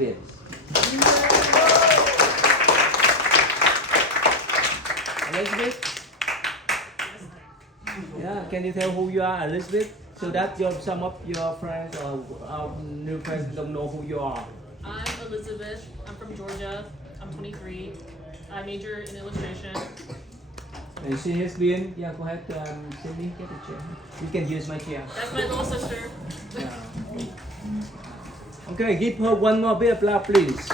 Elizabeth. Elizabeth? Yeah, can you tell who you are, Elizabeth? So that some of your friends or new friends don't know who you are. I'm Elizabeth. I'm from Georgia. I'm 23. I major in illustration. And she has been, yeah, go ahead, Cindy, get a chair. You can use my chair. That's my little sister. Yeah. Okay, give her one more bit of applause, please.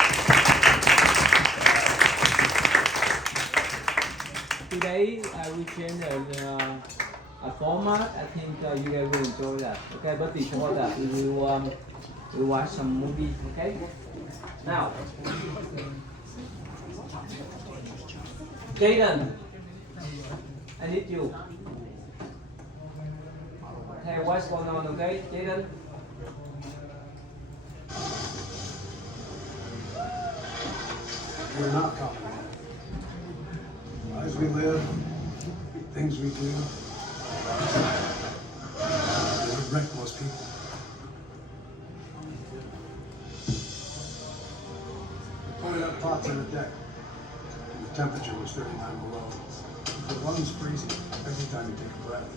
Today, I will change a format. I think you guys will enjoy that. Okay, but before that, we'll watch some movie. Okay. Now, Jaden, I need you. Hey, what's going on? Okay, Jaden. We're not competent. Lives we live, things we do, they would wreck most people. We pointed up pots on the deck, and the temperature was 39 below. The lungs freezing every time you take a breath.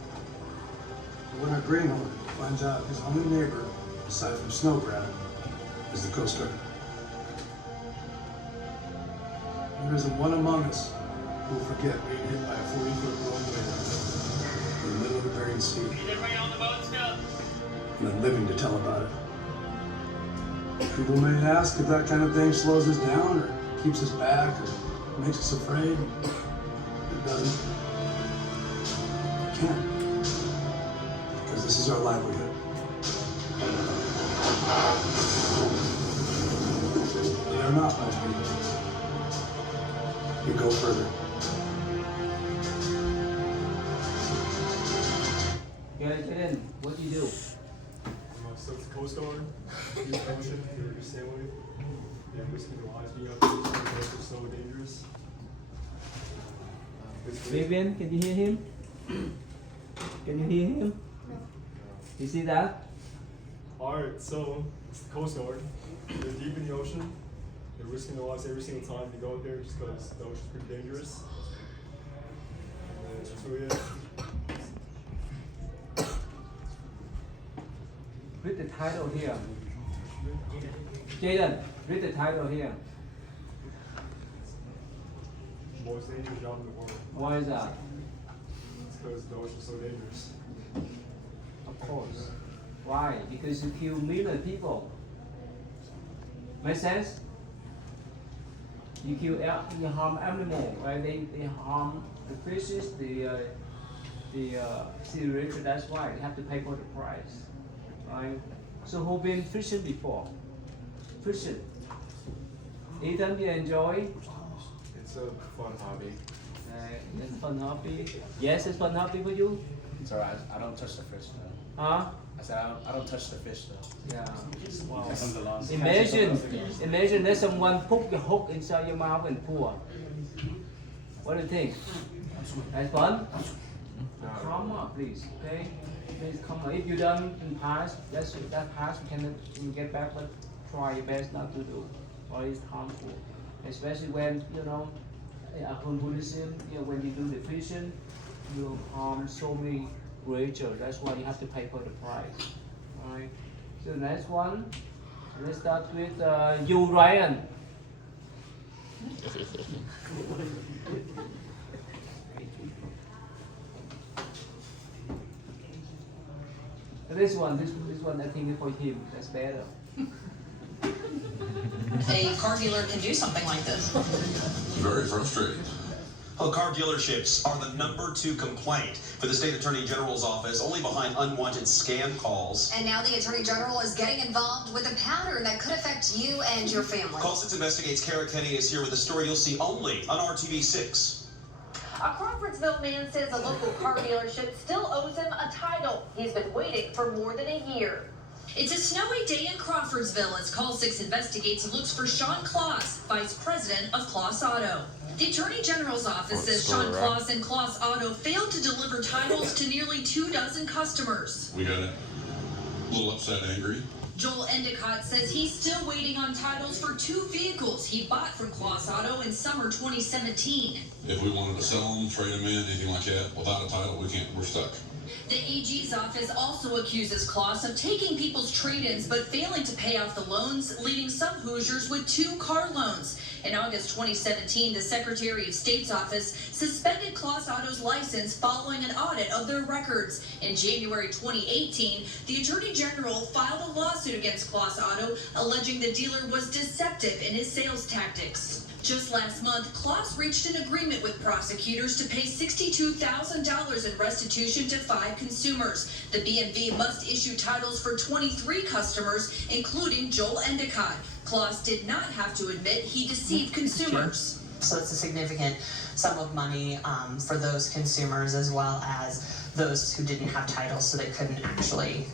But when our greenhorn finds out his only neighbor, aside from snow crab, is the Coast Guard. There isn't one among us who will forget being hit by a 40-foot blown wave in the middle of the Bering Sea. Is everybody on the boat still? And then living to tell about it. People may ask if that kind of thing slows us down or keeps us back or makes us afraid. It doesn't. It can't. Because this is our livelihood. They are not most people. We go further. Yeah, Jaden, what do you do? So it's the Coast Guard, you're ocean, you're sailing, you're risking your lives being out there, it's so dangerous. Vivian, can you hear him? Can you hear him? You see that? Alright, so it's the Coast Guard, you're deep in the ocean, you're risking your lives every single time you go out there just because the ocean's pretty dangerous. And that's really it. Read the title here. Jaden, read the title here. Most dangerous job in the world. Why is that? It's because the ocean's so dangerous. Of course. Why? Because you kill millions of people. Make sense? You kill, you harm animals, right? They harm the fishes, the sea creature. That's why they have to pay for the price, right? So who been fishing before? Fishing. Ethan, you enjoy? It's a fun hobby. It's fun hobby. Yes, it's fun hobby for you. It's alright. I don't touch the fish though. Huh? I said I don't touch the fish though. Yeah. Wow. That's the last. Imagine that someone put the hook inside your mouth and pull. What do you think? That's fun? Come up, please. Okay? Please come up. If you done in past, that past you get back, but try your best not to do, or it's harmful. Especially when upon Buddhism, when you do the fishing, you harm so many creatures. That's why you have to pay for the price. Alright. So next one, let's start with you, Ryan. This one, I think for him, that's better. A car dealer can do something like this. Very frustrating. Well, car dealerships are the #2 complaint for the state attorney general's office, only behind unwanted scam calls. And now the attorney general is getting involved with a pattern that could affect you and your family. Call 6 Investigates. Kara Kenny is here with a story you'll see only on RTV6. A Crawfordsville man says a local car dealership still owes him a title. He's been waiting for more than a year. It's a snowy day in Crawfordsville as Call 6 Investigates looks for Sean Kloss, vice president of Kloss Auto. The Attorney General's office says Sean Kloss and Kloss Auto failed to deliver titles to nearly 24 customers. We got a little upset, angry. Joel Endicott says he's still waiting on titles for 2 vehicles he bought from Kloss Auto in summer 2017. If we wanted to sell them, trade them in, anything like that, without a title, we can't. We're stuck. The AG's office also accuses Kloss of taking people's trade-ins but failing to pay off the loans, leaving some Hoosiers with 2 car loans. In August 2017, the Secretary of State's office suspended Kloss Auto's license following an audit of their records. In January 2018, the Attorney General filed a lawsuit against Kloss Auto, alleging the dealer was deceptive in his sales tactics. Just last month, Kloss reached an agreement with prosecutors to pay $62,000 in restitution to 5 consumers. The BMV must issue titles for 23 customers, including Joel Endicott. Kloss did not have to admit he deceived consumers. So it's a significant sum of money for those consumers as well as those who didn't have titles, so they couldn't actually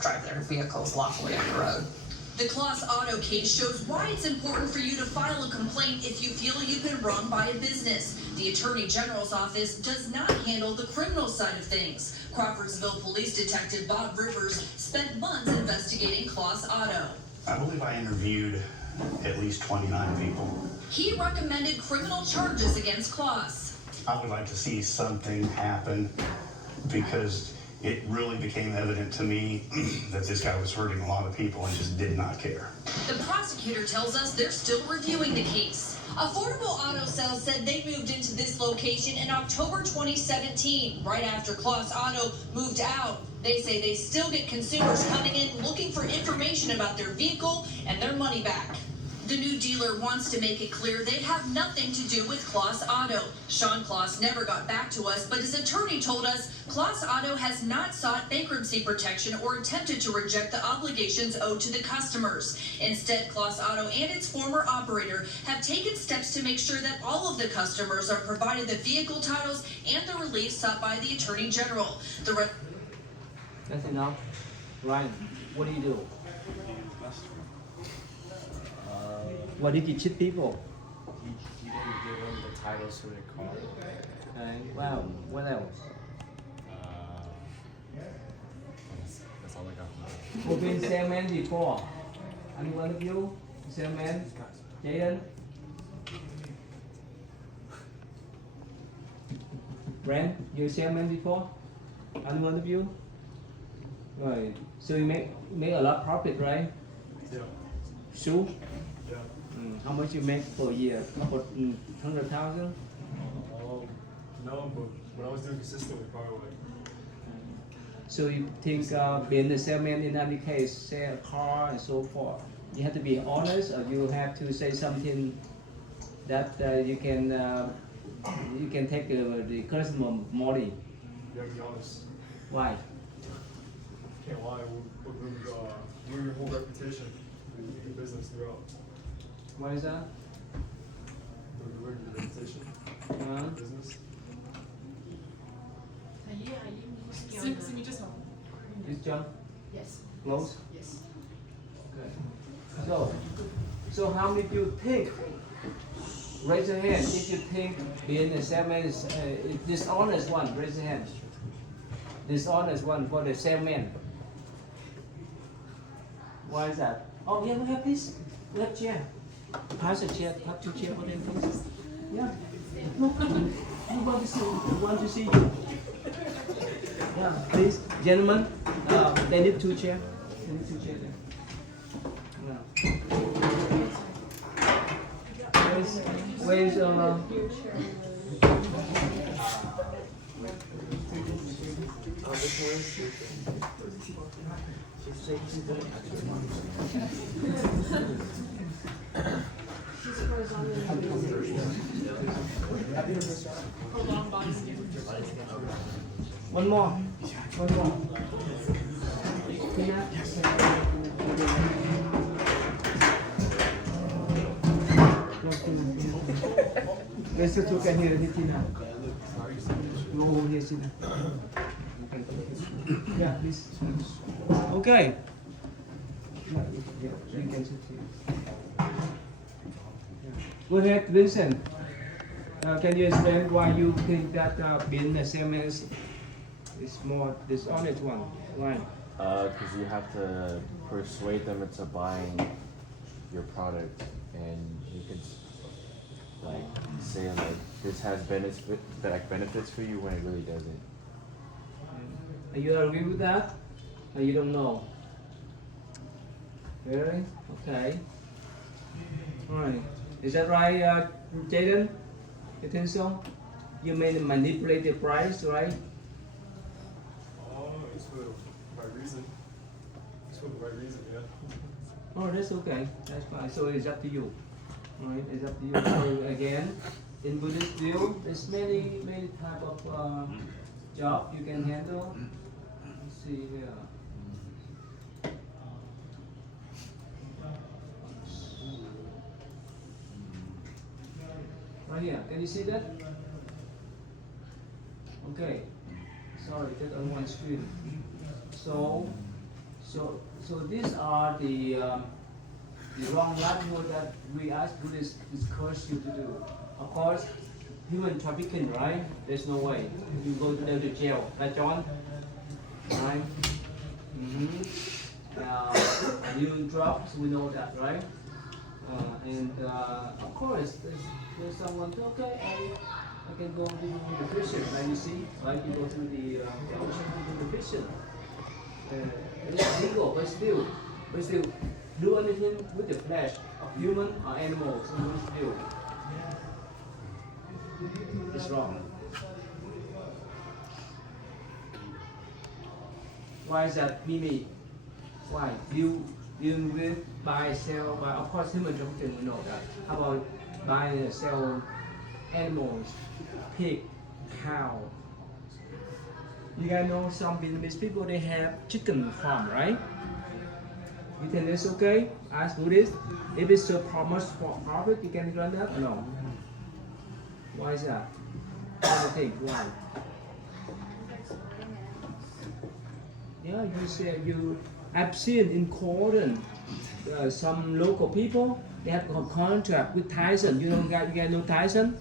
drive their vehicles lawfully on the road. The Kloss Auto case shows why it's important for you to file a complaint if you feel you've been wronged by a business. The Attorney General's office does not handle the criminal side of things. Crawfordsville Police Detective Bob Rivers spent months investigating Kloss Auto. I believe I interviewed at least 29 people. He recommended criminal charges against Kloss. I would like to see something happen because it really became evident to me that this guy was hurting a lot of people and just did not care. The prosecutor tells us they're still reviewing the case. Affordable Auto Sales said they moved into this location in October 2017, right after Kloss Auto moved out. They say they still get consumers coming in looking for information about their vehicle and their money back. The new dealer wants to make it clear they have nothing to do with Kloss Auto. Sean Kloss never got back to us, but his attorney told us Kloss Auto has not sought bankruptcy protection or attempted to reject the obligations owed to the customers. Instead, Kloss Auto and its former operator have taken steps to make sure that all of the customers are provided the vehicle titles and the relief sought by the Attorney General. That's enough. Ryan, what do you do? What did you cheat people? He didn't give them the titles to their car. Okay. Wow. What else? That's all I got. Who've been salesman before? Any one of you? Salesman? Jaden? Brent, you a salesman before? Any one of you? Right. So you make a lot of profit, right? Yeah. Sue? Yeah. How much you make per year? About 100,000? No, but when I was doing consistently, probably like. So you think being a salesman in any case, sell a car and so forth, you have to be honest, or you have to say something that you can take the customer money? You have to be honest. Why? Can't lie. We'll ruin your whole reputation in the business throughout. Why is that? We'll ruin your reputation in the business. This John? Yes. Close? Yes. Okay. So how many of you think? Raise your hand if you think being a salesman is dishonest one. Raise your hand. Dishonest one for the salesman. Why is that? Oh yeah, we have this. We have chair. Pass a chair. Pass 2 chairs for them, please. Yeah. No, we want to see you. Yeah, please, gentlemen. They need 2 chairs. They need 2 chairs there. Where's One more. Tina? Let's just look at here, Tina. You over here, Tina. Yeah, please. Okay. Yeah, you can sit here. Go ahead, Vincent. Can you explain why you think that being a salesman is more dishonest one? Why? Because you have to persuade them into buying your product, and you can like say like this has benefits for you when it really doesn't. Are you agree with that? Or you don't know? Really? Okay. Alright. Is that right, Jaden? You think so? You may manipulate the price, right? Oh, it's for the right reason. It's for the right reason, yeah. Oh, that's okay. That's fine. So it's up to you. Alright, it's up to you. So again, in Buddhist view, there's many type of job you can handle. Let's see here. Right here, can you see that? Okay. Sorry, that's on one screen. So these are the wrong livelihood that we as Buddhists discourage you to do. Of course, human trafficking, right? There's no way. You go to jail. Right, John? Right? You drugs, we know that, right? And of course, there's someone to, okay, I can go to the fishing, like you see, right? You go to the ocean to do the fishing. It's illegal, but still do anything with the flesh of human or animals, and still it's wrong. Why is that, Mimi? Why? Deal with buy, sell, buy. Of course, human trafficking, we know that. How about buy and sell animals, pig, cow? You guys know some Vietnamese people, they have chicken farm, right? You think that's okay? As Buddhist, if it's so much for profit, you can run that or no? Why is that? What do you think? Why? Yeah, you said I've seen in Corden, some local people, they have a contract with Tyson. You guys know Tyson?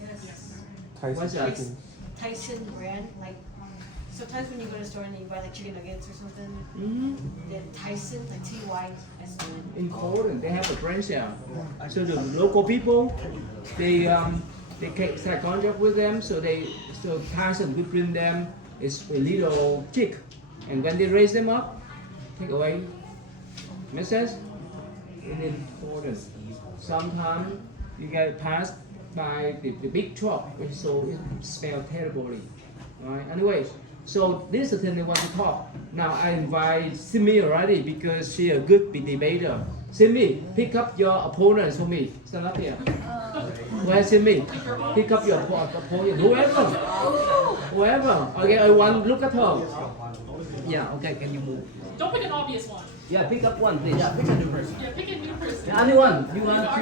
Yes. What's that? Tyson brand, like sometimes when you go to the store and you buy like chicken nuggets or something, then Tyson, like TYSN. In Corden, they have a branch there. So the local people, they start contract with them. So Tyson will bring them a little chick, and when they raise them up, take away. Make sense? In Corden, sometimes you get passed by the big truck, so it smells terribly. Right? Anyways, so this is the thing they want to talk. Now I invite Simi already because she's a good debater. Simi, pick up your opponents for me. Stand up here. Where's Simi? Pick up your opponent. Whoever. Okay, I want look at her. Yeah. Okay. Can you move? Don't pick an obvious one. Yeah, pick up one, please. Yeah, pick a new person. Yeah, pick a new person. Anyone? You want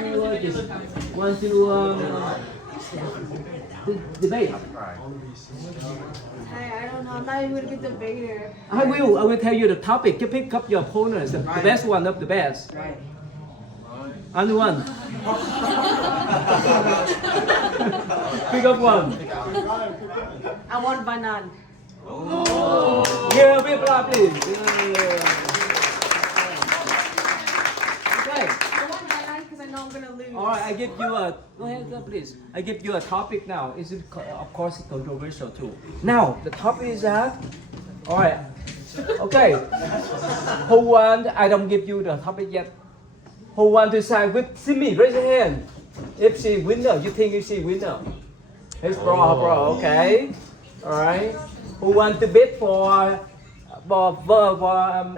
to debate? Hey, I don't know. I'm not even a good debater. I will tell you the topic. You pick up your opponents, the best one of the best. Right. Anyone? Pick up one. I want banan. Yeah, big applause, please. Yeah. Okay. I want banan because I know I'm gonna lose. All right, I give you a. Go ahead, please. I give you a topic now. Is it of course controversial too? Now the topic is that. All right. Okay. Who want? I don't give you the topic yet. Who want to sign with Simi? Raise your hand. If she winner, you think if she winner? It's bro. Okay. All right. Who want to bid for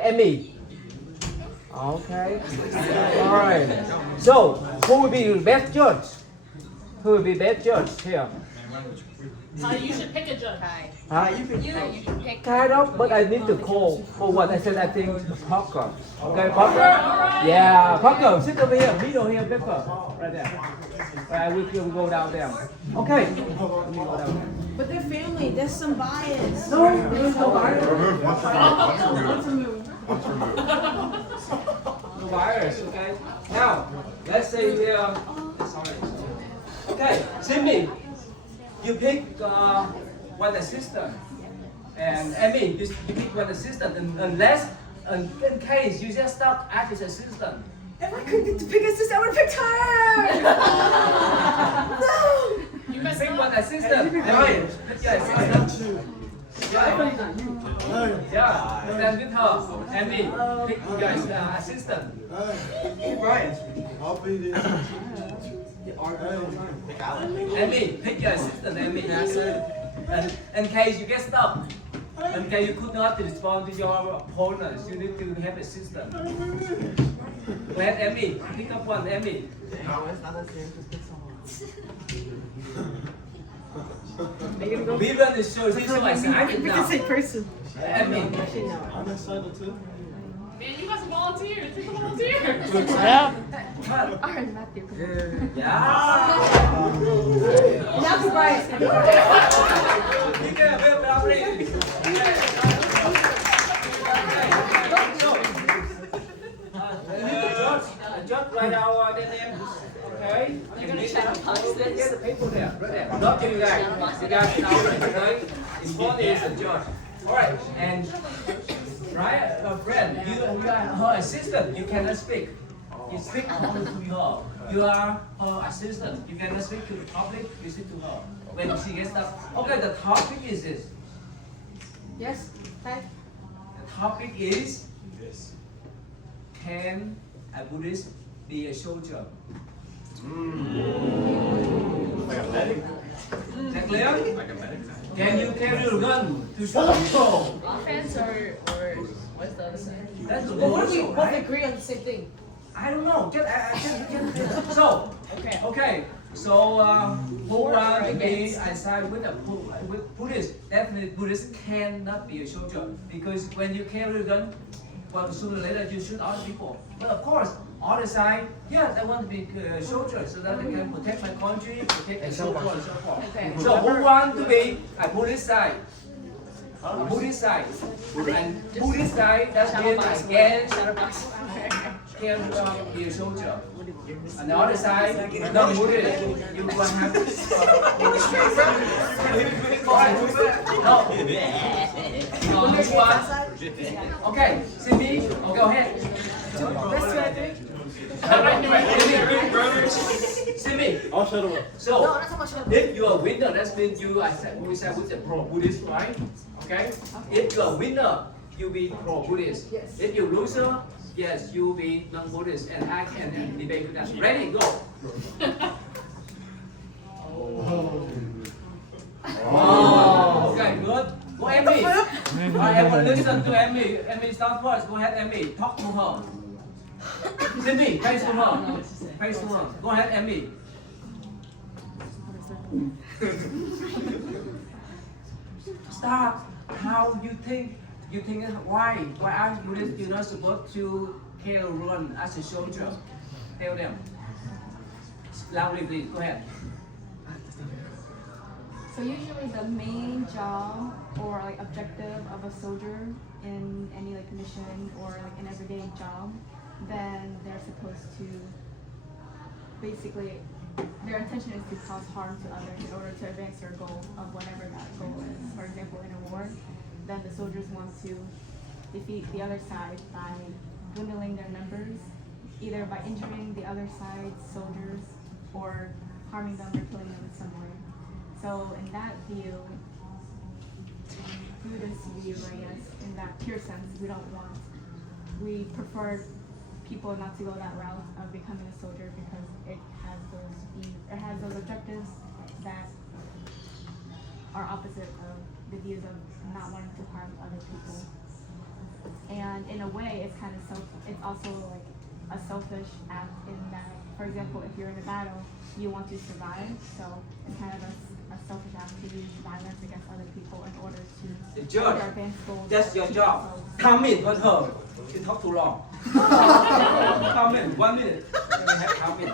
Emmy? Okay. All right. So, who will be the best judge? Who will be best judge here? You should pick a judge. Huh? You pick. Kind of, but I need to call for what I said. I think Parker. Okay, Parker. Yeah, Parker. Sit over here. Middle here, Pepper. Right there. Right, we go down there. Okay. Let me go down there. But they're family. There's some bias. No, there's no virus. No virus, okay? Now, let's say we okay, Simi, you pick one assistant. And I mean, you pick one assistant, unless, in case you just start as his assistant. If I could get to pick assistant, I would have picked her! No! You messed Pick up. one assistant. Right. Pick your assistant. Yeah. Stand with her. Amy, pick your assistant. Brian, I'll be there. Amy, pick your assistant, Amy. And in case you get stuck, in case you could not respond to your opponents, you need to have assistant. Go ahead, Amy. Pick up one, Amy. Vivian is so excited now. person. Amy. I'm excited too. Man, you must volunteer. Take a volunteer. Yeah. Alright, Matthew. Yeah. Now to Brian. Take care, very lovely. Just write out the name. Okay. You're gonna shadow box this? Get the people there, right there. Not you guys. You guys know, okay? Important is the judge. All right, and right, friend, you are her assistant. You cannot speak. You speak only to her. You are her assistant. You cannot speak to the public. You speak to her when she gets stuff. Okay, the topic is this. Yes? Hi. The topic is, can a Buddhist be a soldier? Is that clear? Can you carry a gun to show people? Offense or what's the other side? That's the Well, what if we goal, both right? agree on the same thing? I don't know. So, okay. So, who want to be aside with a Buddhist? Definitely, Buddhist cannot be a soldier because when you carry a gun, well, sooner or later you shoot other people. But of course, other side, yeah, they want to be soldiers so that they can protect my country, protect and so on and so forth. Okay. So, who want to be a Buddhist side? A Buddhist side. And Buddhist side, that means against can be a soldier. On the other side, non Buddhist, you will have Okay, Simi, go ahead. Simi, so if you are a winner, that means you are with the pro-Buddhist, right? Okay? If you are a winner, you be pro-Buddhist. Yes. If you loser, yes, you be non-Buddhist, and I can debate with that. Ready? Go. Oh, okay, good. Go, Emmy. Everyone listen to Emmy. Emmy, start first. Go ahead, Emmy. Talk to her. Cindy, face to her. Face to her. Go ahead, Emmy. Start. How you think? You think why? Why are you not supposed to carry run as a soldier? Tell them. Loudly, please. Go ahead. So usually the main job or like objective of a soldier in any like mission or like an everyday job, then they're supposed to basically, their intention is to cause harm to others in order to advance their goal of whatever that goal is. For example, in a war, then the soldiers want to defeat the other side by dwindling their numbers, either by injuring the other side's soldiers or harming them or killing them in some way. So in that view, Buddhist view, I guess, in that pure sense, we prefer people not to go that route of becoming a soldier because it has those objectives that are opposite of the views of not wanting to harm other people. And in a way, it's kind of it's also like a selfish act in that, for example, if you're in a battle, you want to survive, so it's kind of a selfish act to use violence against other people in order to Judge, advance goals. that's your job. Come in with her. You talk too long. Come in, 1 minute. Come in.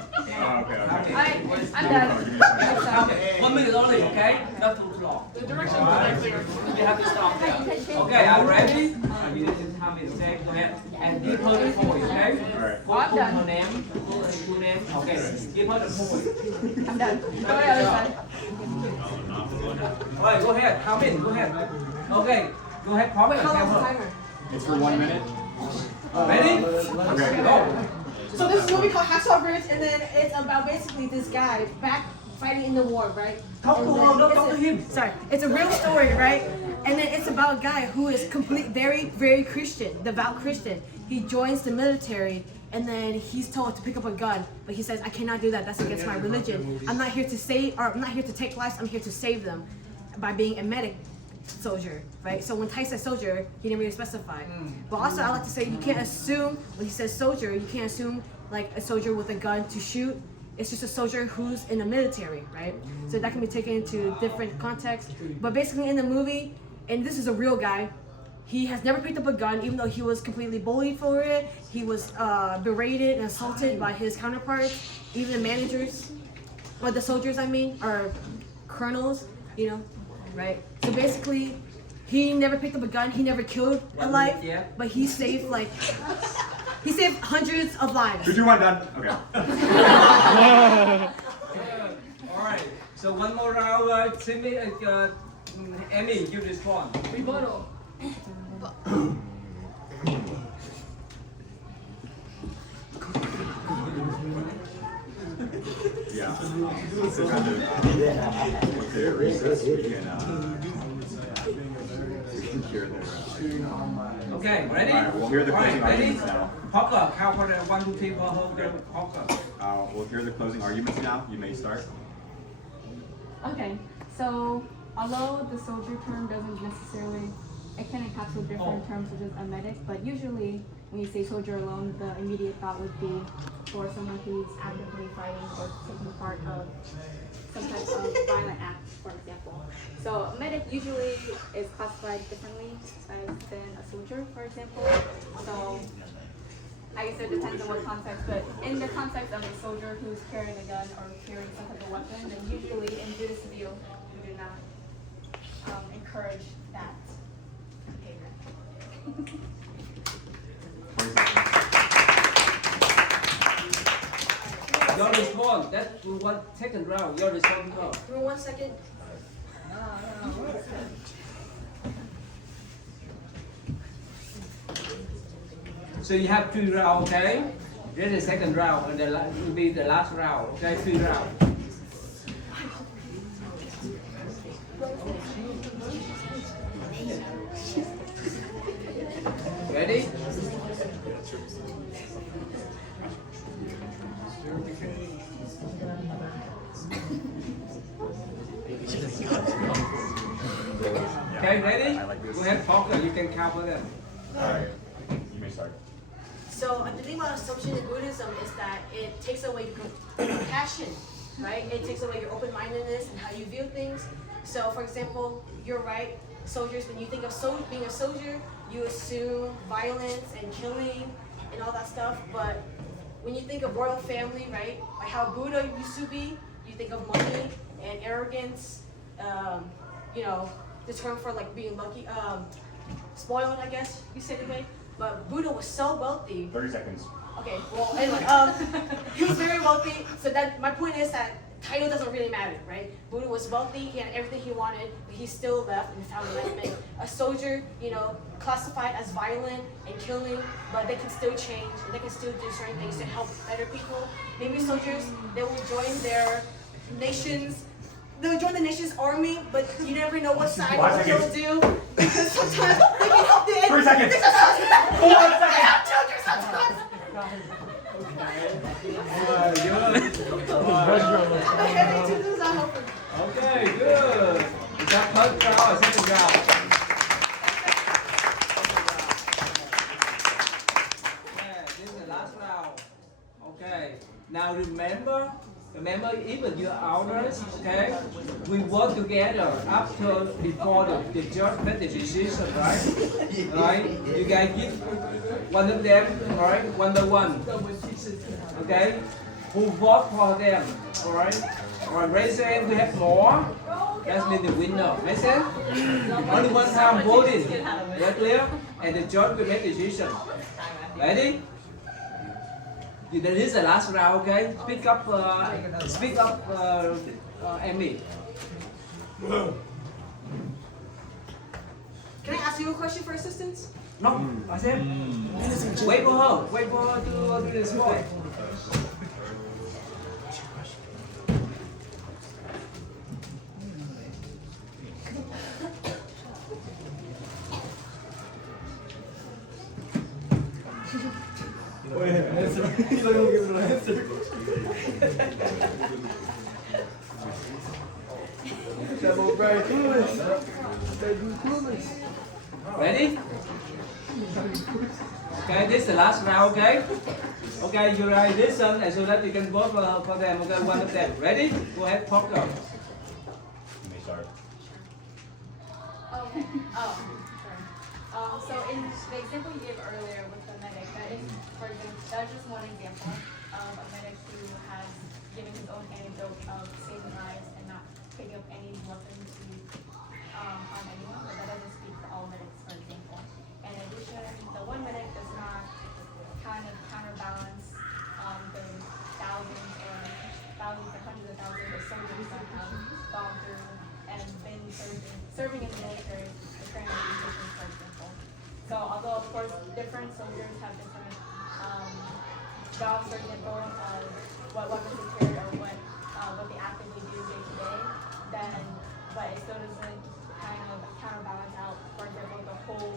I'm done. Come in. 1 minute only, okay? Not too long. The directions are very clear. You have to stop there. Okay, are you ready? You need to come in, okay? Go ahead. And give her the toy, okay? Put her name, put her full name. Okay, give her the toy. I'm done. Go to the other side. Alright, go ahead. Come in, go ahead. Okay, go ahead, Parker. Wait, how Tell long's the her. timer? It's for 1 minute. Ready? Okay. Go. So this is a movie called Hacksaw Ridge, and then it's about basically this guy back fighting in the war, right? Talk to And her, then don't it's talk a- to him. Sorry, it's a real story, right? And then it's about a guy who is very Christian, devout Christian. He joins the military, and then he's told to pick up a gun, but he says, "I cannot do that. That's against my religion. I'm not here to save, or I'm not here to take lives. I'm here to save them by being a medic." Soldier, right? So when Ty says soldier, he didn't really specify. But also, I like to say you can't assume when he says soldier, you can't assume like a soldier with a gun to shoot. It's just a soldier who's in the military, right? So that can be taken into different contexts. But basically, in the movie, and this is a real guy, he has never picked up a gun, even though he was completely bullied for it. He was berated and assaulted by his counterparts, even the managers, or the soldiers, I mean, or colonels, you know. Right. So basically, he never picked up a gun. He never killed a life, but he saved hundreds of lives. 3, 2, 1, done. Okay. All right. So one more round. Timmy, Emmy, you respond. Rebuttal. Yeah. So kind of, okay, recess, we can hear their. Okay, ready? All right, we'll hear the closing ready? arguments now. Parker, count for the 1, 2, 3, 4, Parker. We'll hear the closing arguments now. You may start. Okay, so although the soldier term doesn't necessarily, it can encapsulate different terms such as a medic, but usually when you say soldier alone, the immediate thought would be for someone who's actively fighting or taking part of some type of violent act, for example. So a medic usually is classified differently than a soldier, for example. So I guess it depends on what context, but in the context of a soldier who's carrying a gun or carrying some type of weapon, then usually in Buddhist view, we do not encourage that behavior. Your response. That's 1 second round. Your response. Go. Give me 1 second. So you have 2 rounds, okay? This is the second round, and the will be the last round. Okay, 3 rounds. Ready? Okay, ready? Go ahead, Parker. You can cover them. Alright, you may start. So the thing about assumption in Buddhism is that it takes away your compassion, right? It takes away your open-mindedness and how you view things. So, for example, you're right. Soldiers, when you think of being a soldier, you assume violence and killing and all that stuff. But when you think of royal family, right, like how Buddha used to be, you think of money and arrogance. You know, the term for like being lucky, spoiled, I guess you said anyway. But Buddha was so wealthy. 30 seconds. Okay, well, anyway, he was very wealthy. So that my point is that title doesn't really matter, right? Buddha was wealthy, he had everything he wanted, but he still left and found enlightenment. A soldier, you know, classified as violent and killing, but they can still change, and they can still do certain things to help better people. Maybe soldiers, they will join their nation's, they'll join the nation's army, but you never know what side they'll do. Because sometimes they can help the 3 seconds. 4 seconds. They have children sometimes. Okay, good. Is that first round or second round? Yeah, this is the last round. Okay. Now remember, even your elders, okay? We work together after, before the judge made the decision, right? Right? You guys give one of them, alright? 1 by 1. Okay? Who vote for them, alright? Alright, raise your hand, we have more. That means the winner. Make sense? Only one time voting. That clear? And the judge will make decision. Ready? This is the last round, okay? Speak up, Emmy. Can I ask you a question for assistance? No, ask him. Wait for her. Wait for her to do this boy. Wait, answer. He's not gonna give it an answer. Double very clueless. Ready? Okay, this is the last round, okay? Okay, you write this one and so that you can vote for them, okay, one of them. Ready? Go ahead, Parker. You may start. Okay. Oh, sorry. So in the example you gave earlier with the medic, that is, for example, that's just one example of a medic who has given his own anecdote of saving lives and not picking up any weapons to harm anyone, but that doesn't speak for all medics, for example. In addition, the one medic does not kind of counterbalance the thousands or hundreds of thousands of soldiers that have gone through and been serving in the military, the training positions, for example. So although of course different soldiers have different jobs, for example, what weapons they carry or what they actively do day to day, then but it still doesn't kind of counterbalance out, for example, the whole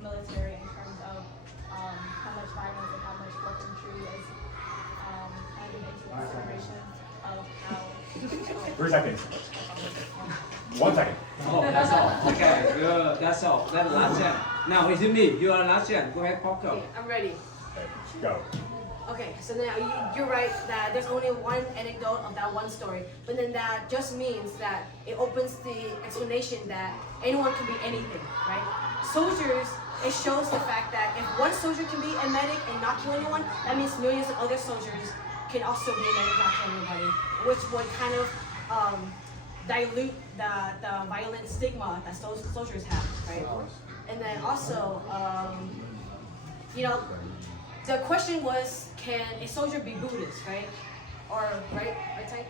military in terms of how much violence and how much weaponry is kind of into consideration of how 3 seconds. 1 second. Oh, that's all. Okay, good. That's all. That's the last chance. Now it's me. You are last chance. Go ahead, Parker. Okay, I'm ready. Okay, go. Okay, so now you're right that there's only one anecdote of that one story, but then that just means that it opens the explanation that anyone can be anything, right? Soldiers, it shows the fact that if one soldier can be a medic and not kill anyone, that means millions of other soldiers can also be a medic, not kill anybody, which would kind of dilute the violent stigma that those soldiers have, right? And then also, you know, the question was, can a soldier be Buddhist, right? Or, right, type?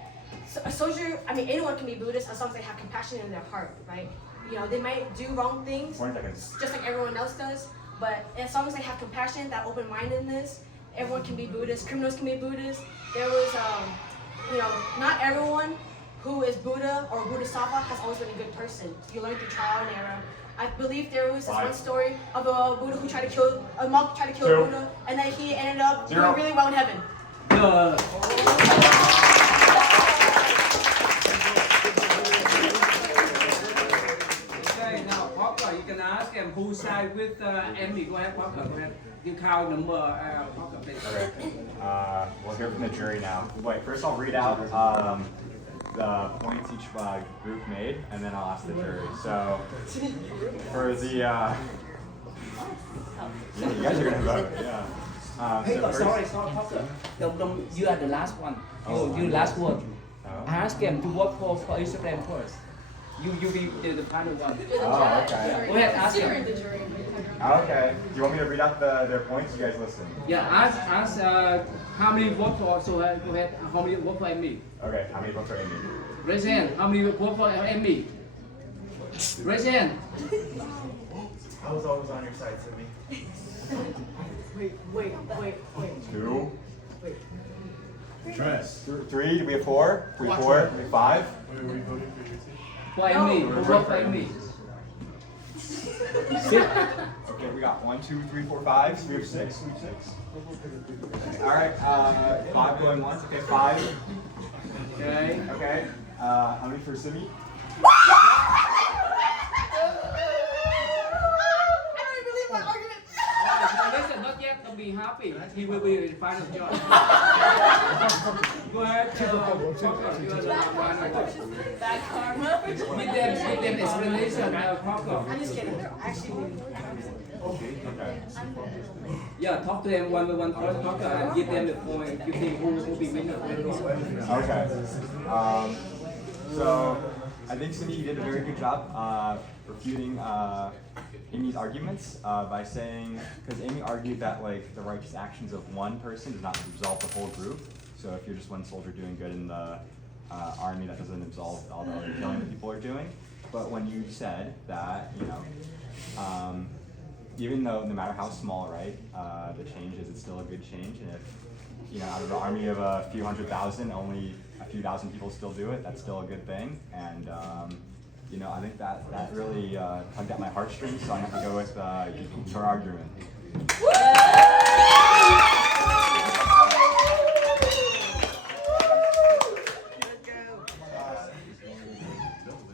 So a soldier, I mean, anyone can be Buddhist as long as they have compassion in their heart, right? You know, they might do wrong things, 20 seconds. just like everyone else does, but as long as they have compassion, that open-mindedness, everyone can be Buddhist, criminals can be Buddhist. There was, you know, not everyone who is Buddha or Bodhisattva has always been a good person. You learn through trial and error. I believe there was this one story of a Buddha who tried to kill, a monk tried to kill a Buddha, and then he ended up doing really well in heaven. Okay, now Parker, you can ask him who side with Emmy. Go ahead, Parker. Go ahead. You count number, Parker, please. Okay. We'll hear from the jury now. Wait, first I'll read out the points each group made, and then I'll ask the jury. So, for the, yeah, you guys are gonna vote, yeah. Hey, So sorry, Parker. You are the last one. You last word. Ask them to vote for each of them first. You be the final one. Oh, okay. Go ahead, ask them. Okay. Do you want me to read out their points? You guys listen. Yeah, ask how many vote for, so go ahead, how many vote for Emmy? Okay, how many votes are in me? Raise hand, how many vote for Emmy? Raise hand. I was always on your side, Simi. Wait. 2. Wait. Tress. 3, do we have 4? 3, 4, 5? Wait, are we voting for your team? For Emmy, who vote for Emmy? Okay, we got 1, 2, 3, 4, 5. So we have 6. We have 6. All right, 5 going once. Okay, 5. Okay. Okay. How many for Simi? Listen, not yet, don't be happy. He will be the final judge. Go ahead, Parker, you are the final judge. Bad karma. Give them explanation, Parker. I'm just kidding. Actually, Okay. Yeah, talk to them one by one first, Parker, and give them the point. You think who will be winner? Okay. So I think Cindy, you did a very good job refuting Amy's arguments by saying, because Amy argued that like the righteous actions of one person does not absolve the whole group. So if you're just one soldier doing good in the army, that doesn't absolve all the other killing that people are doing. but when you said that, even though no matter how small, right, the change is, it's still a good change, and if, out of the army of a few 100,000, only a few thousand people still do it, that's still a good thing, and I think that really tugged at my heartstrings, so I have to go with your argument.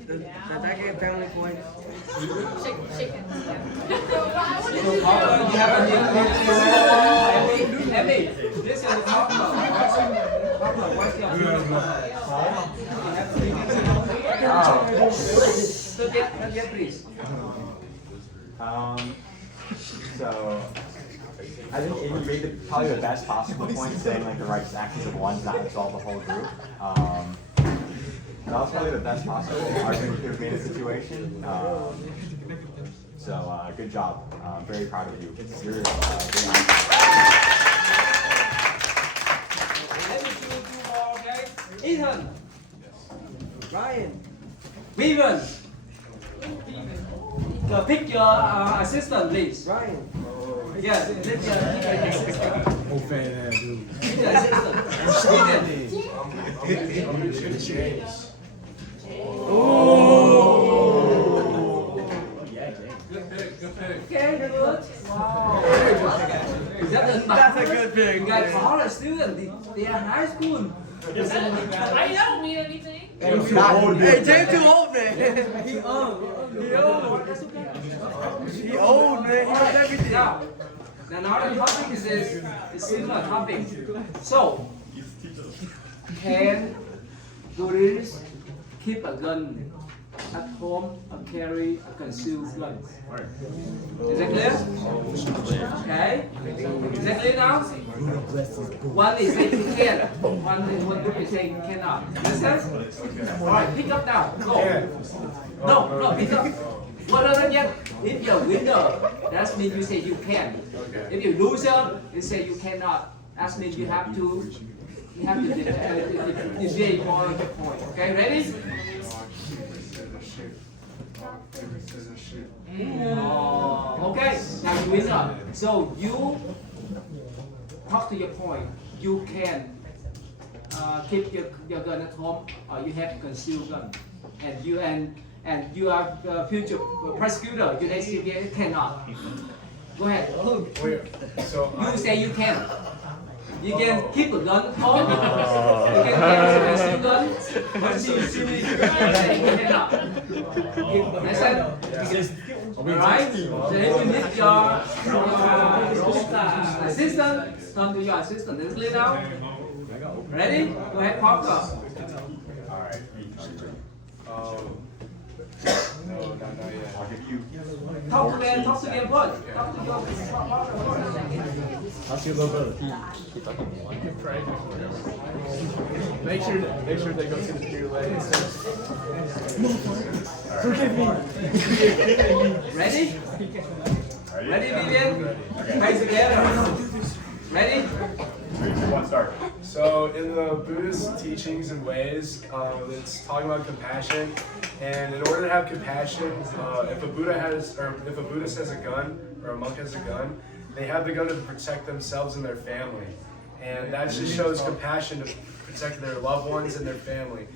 Does that get family points? Shake it. So, Papa, you have a Emmy, listen to Papa. Papa, what's your Not yet, please. So, I think Amy made probably the best possible point, saying like the righteous actions of one does not absolve the whole group. That was probably the best possible argument we could have made in the situation. So good job. I'm very proud of you. You're Let me do two more, okay? Ethan. Ryan. Vivian. Pick your assistant, please. Ryan. Yes, pick your assistant. Old fan ass dude. Pick your assistant. I'm just gonna James. Okay, good. Wow. That's a good pick. You got college students. They are high school. I don't mean anything. Hey, James too old, man. He old. He old, man. He knows everything. Now another topic is similar topic. So, can Buddhists keep a gun at home or carry a concealed gun? Is that clear? Okay. Is that clear now? One is saying you can, one group is saying you cannot. Understand? Alright, pick up now. Go. No, pick up. Well, not yet. If you're a winner, that means you say you can. If you're a loser, you say you cannot. That means you have to deviate more of the point. Okay, ready? Okay, now you winner. So you talk to your point. You can keep your gun at home, or you have concealed gun, and you are future prosecutor. You say cannot. Go ahead. You say you can. You can keep a gun at home. You can carry a concealed gun. You cannot. Listen. Alright? So if you need your assistant, turn to your assistant. Is it clear now? Ready? Go ahead, Parker. Alright. I'll give you. Talk to them first. Talk to your How's your little brother? Make sure they go to the peer leg. Forgive me. Ready? Ready, Vivian? Face together. Ready? 3, 2, 1, start. So in the Buddhist teachings and ways, it's talking about compassion. And in order to have compassion, if a Buddhist has a gun or a monk has a gun, they have the gun to protect themselves and their family. And that just shows compassion to protect their loved ones and their family.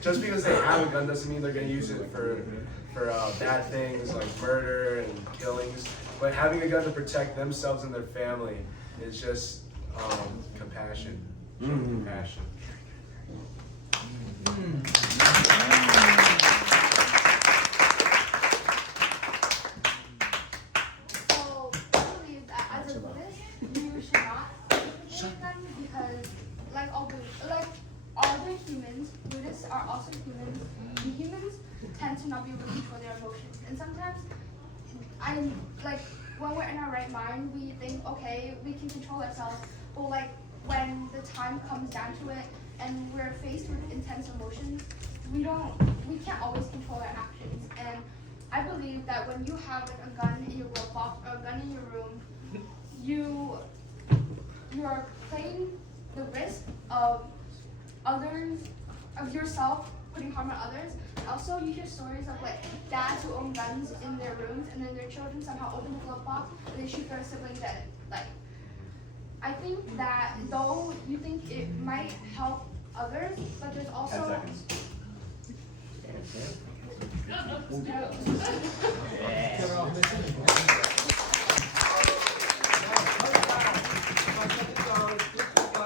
Just because they have a gun doesn't mean they're going to use it for bad things like murder and killings. But having a gun to protect themselves and their family is just compassion. Compassion. So I believe that as a Buddhist, you should not shoot them because, like all other humans, Buddhists are also humans. And humans tend to not be able to control their emotions, and sometimes, when we're in our right mind, we think, okay, we can control ourselves. But when the time comes down to it, and we're faced with intense emotions, we can't always control our actions. And I believe that when you have a gun in your glove box or a gun in your room, you are playing the risk of others, of yourself putting harm on others. Also, you hear stories of like dads who own guns in their rooms, and then their children somehow open the glove box and they shoot their sibling dead. Like, I think that though you think it might help others, but there's also 10 seconds.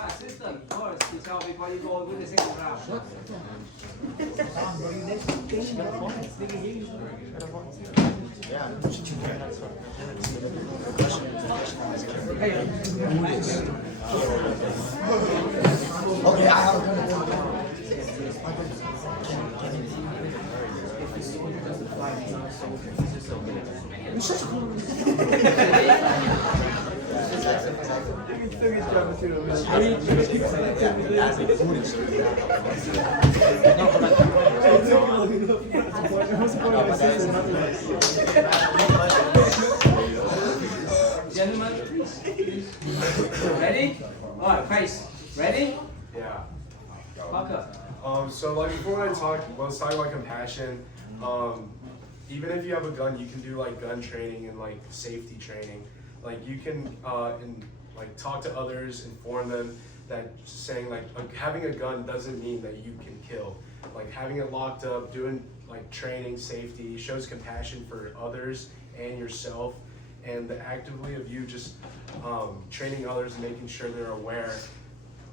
Assistant first to tell before you go with the second round. Okay, I have Gentlemen, please. Ready? Alright, face. Ready? Yeah. Parker. So like before let's talk about compassion. Even if you have a gun, you can do like gun training and like safety training. Like you can like talk to others, inform them that saying like having a gun doesn't mean that you can kill. Like having it locked up, doing like training, safety, shows compassion for others and yourself. And the actively of you just training others and making sure they're aware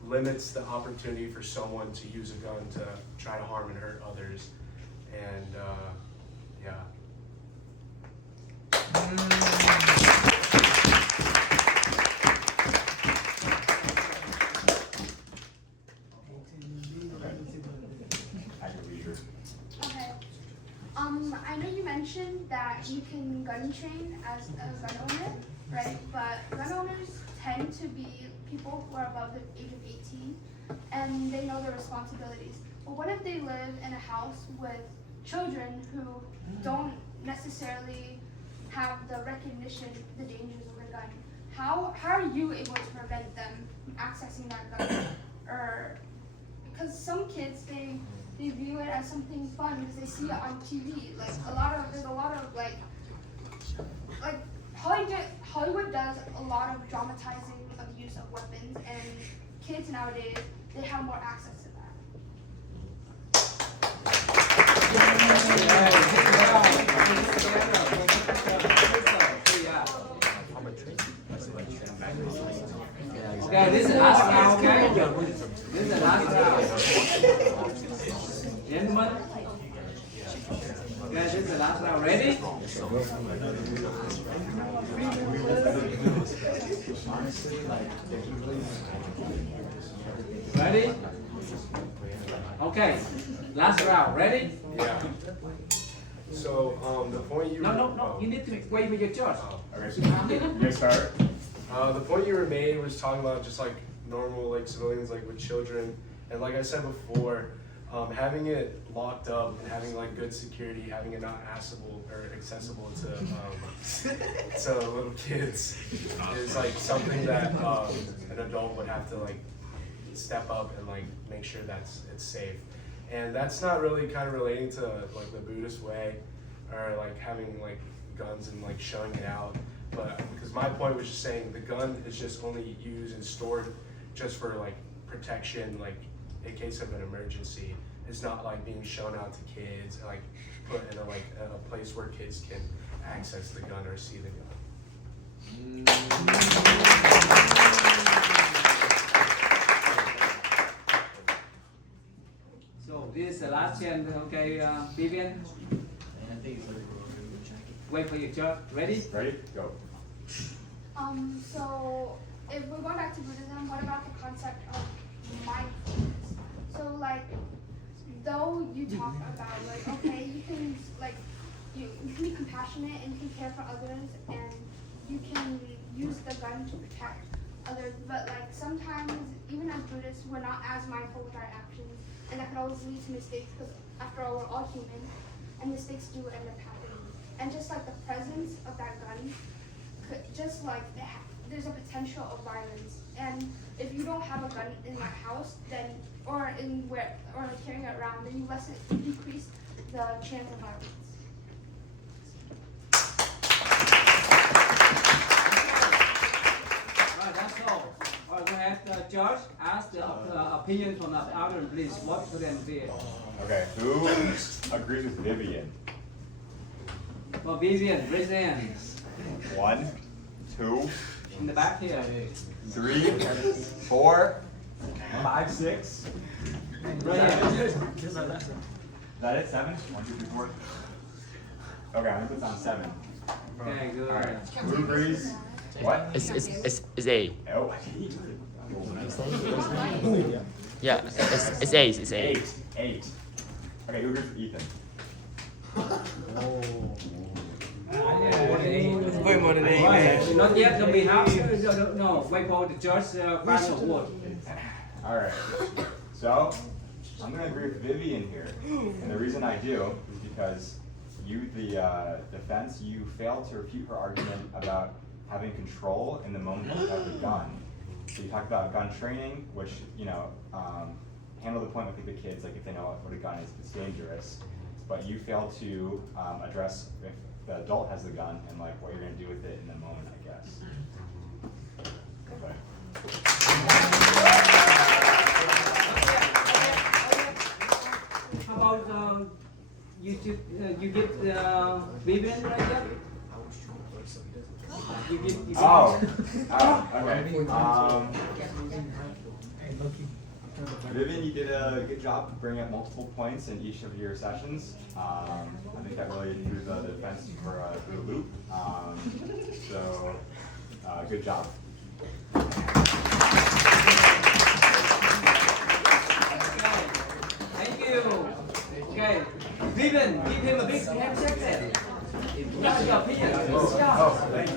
limits the opportunity for someone to use a gun to try to harm and hurt others. And yeah. Okay. I know you mentioned that you can gun train as a gun owner, right? But gun owners tend to be people who are above the age of 18, and they know their responsibilities. But what if they live in a house with children who don't necessarily have the recognition, the dangers of a gun? How are you able to prevent them from accessing that gun? Or because some kids they view it as something fun because they see it on TV. Like there's a lot of like Hollywood does a lot of dramatizing of use of weapons, and kids nowadays they have more access to Okay, this is the last round, okay? This is the last round. Gentlemen. Okay, this is the last round. Ready? Ready? Okay, last round. Ready? Yeah. So the point you No, you need to wait for your judge. Okay, start. The point you were made was talking about just like normal like civilians like with children, and like I said before, having it locked up and having like good security, having it not accessible to little kids is like something that an adult would have to like step up and like make sure it's safe. And that's not really kind of relating to like the Buddhist way or like having like guns and like showing it out. But because my point was just saying the gun is just only used and stored just for like protection, like in case of an emergency. It's not like being shown out to kids, like put in a place where kids can access the gun or see the gun. So this is the last chance, okay, Vivian? Wait for your judge. Ready? Ready? Go. So if we're going back to Buddhism, what about the concept of mindfulness? So like, though you talk about like, okay, you can like, you can be compassionate and you can care for others and you can use the gun to protect others, but like sometimes even as Buddhists, we're not as mindful with our actions, and that could always lead to mistakes because after all, we're all human, and mistakes do end up happening. And just like the presence of that gun, could just like there's a potential of violence and if you don't have a gun in my house, then or carrying it around, then you decrease the chance of violence. Alright, that's all. Alright, go ahead, George. Ask the opinion from the audience, please. What should them be? Okay, who agrees with Vivian? Well, Vivian, raise your hand. 1, 2, In the back here. 3, 4, 5, 6. Right here. Is that it? 7? 1, 2, 3, 4. Okay, I'm gonna put down 7. Okay, good. Alright, who agrees? What? It's A. Oh, Yeah, it's A. It's A. 8. Okay, who agrees with Ethan? It's way more than 8, man. Not yet, so we have no, wait for the judge final word. Alright, so I'm gonna agree with Vivian here. And the reason I do is because you, the defense, you failed to refute her argument about having control in the moment that you have the gun. So you talked about gun training, which, you know, handle the point with the kids, like if they know what a gun is, it's dangerous. But you failed to address if the adult has the gun and like what you're gonna do with it in the moment, I guess. Okay. How about you give Vivian right there? You give okay. Vivian, you did a good job bringing up multiple points in each of your sessions. I think that really threw the defense for the loop. So, good job. Thank you. Okay, Vivian, give him a big handshake then. That's your opinion. Oh, thank you.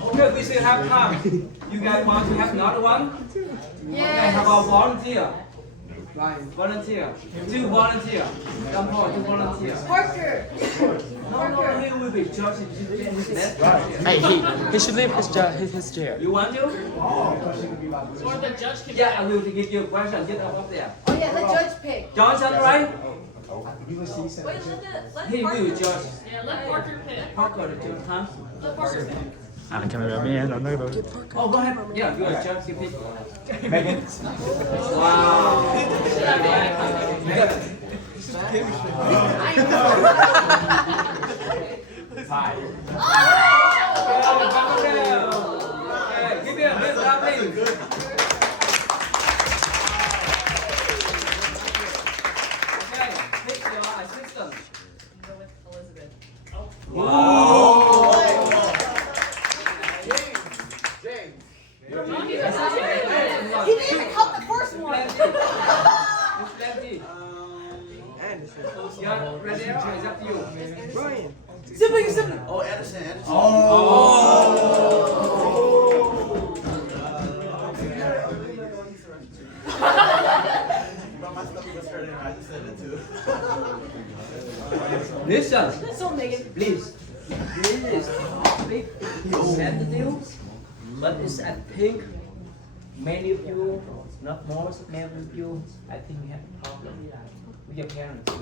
Okay, we still have time. You guys want to have another one? Yes. Okay, how about volunteer? Volunteer. 2 volunteer. Come on, 2 volunteer. Parker. No, he will be judged. Hey, he should leave his chair. You want to? Or the judge can. Yeah, I will give you a question. Get up there. Oh yeah, the judge pick. Johnson, right? Wait, let He Parker. will judge. Yeah, let Parker pick. Parker, the judge, huh? Let Parker pick. cameraman, I'm not gonna. Oh, go ahead. Yeah, you are judge. You pick. Megan. Wow. Hi. Okay, give me a big clapping. Okay, pick your assistant. Go with Elizabeth. Wow. He didn't even help the first one. It's plenty. Anderson. Yeah, ready? It's up to you. Brian. Sibling. Oh, Anderson. Oh. Listen, So Megan. please. This is topic is sensitive, but it's I think many of you, not most, many of you, I think you have a problem with your parents.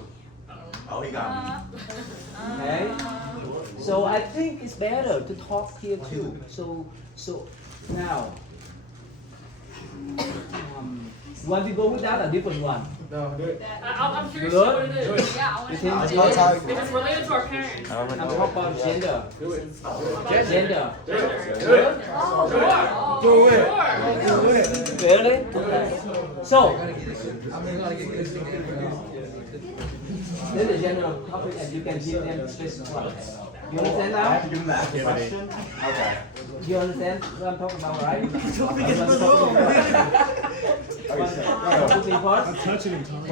Oh, he got me. Okay? So I think it's better to talk here too. So now, you want to go with that or different one? I'm curious to know what it is. Yeah, I want You to think know. it's If it's related to our parents. I'm talking about gender. Gender. Really? Okay. So, this is general topic and you can give them specific ones. You understand I now? have to give him that question? Okay. You understand what I'm talking about, right? Okay, so, I'm touching him, Tom.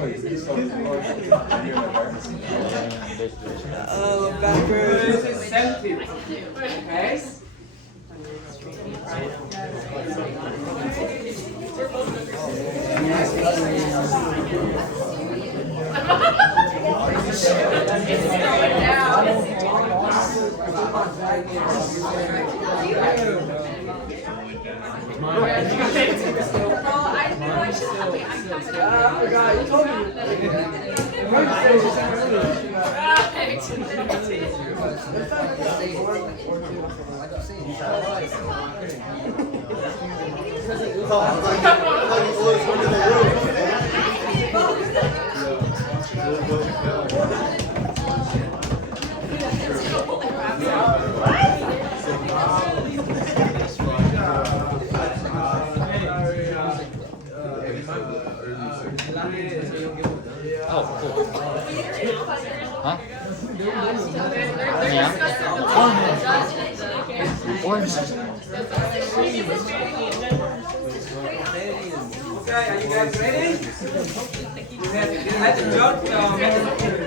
Oh, backwards. This is sensitive. Okay? Oh, cool. Hả? Cái gì á? Ôi. Okay, are you guys ready? You had to jot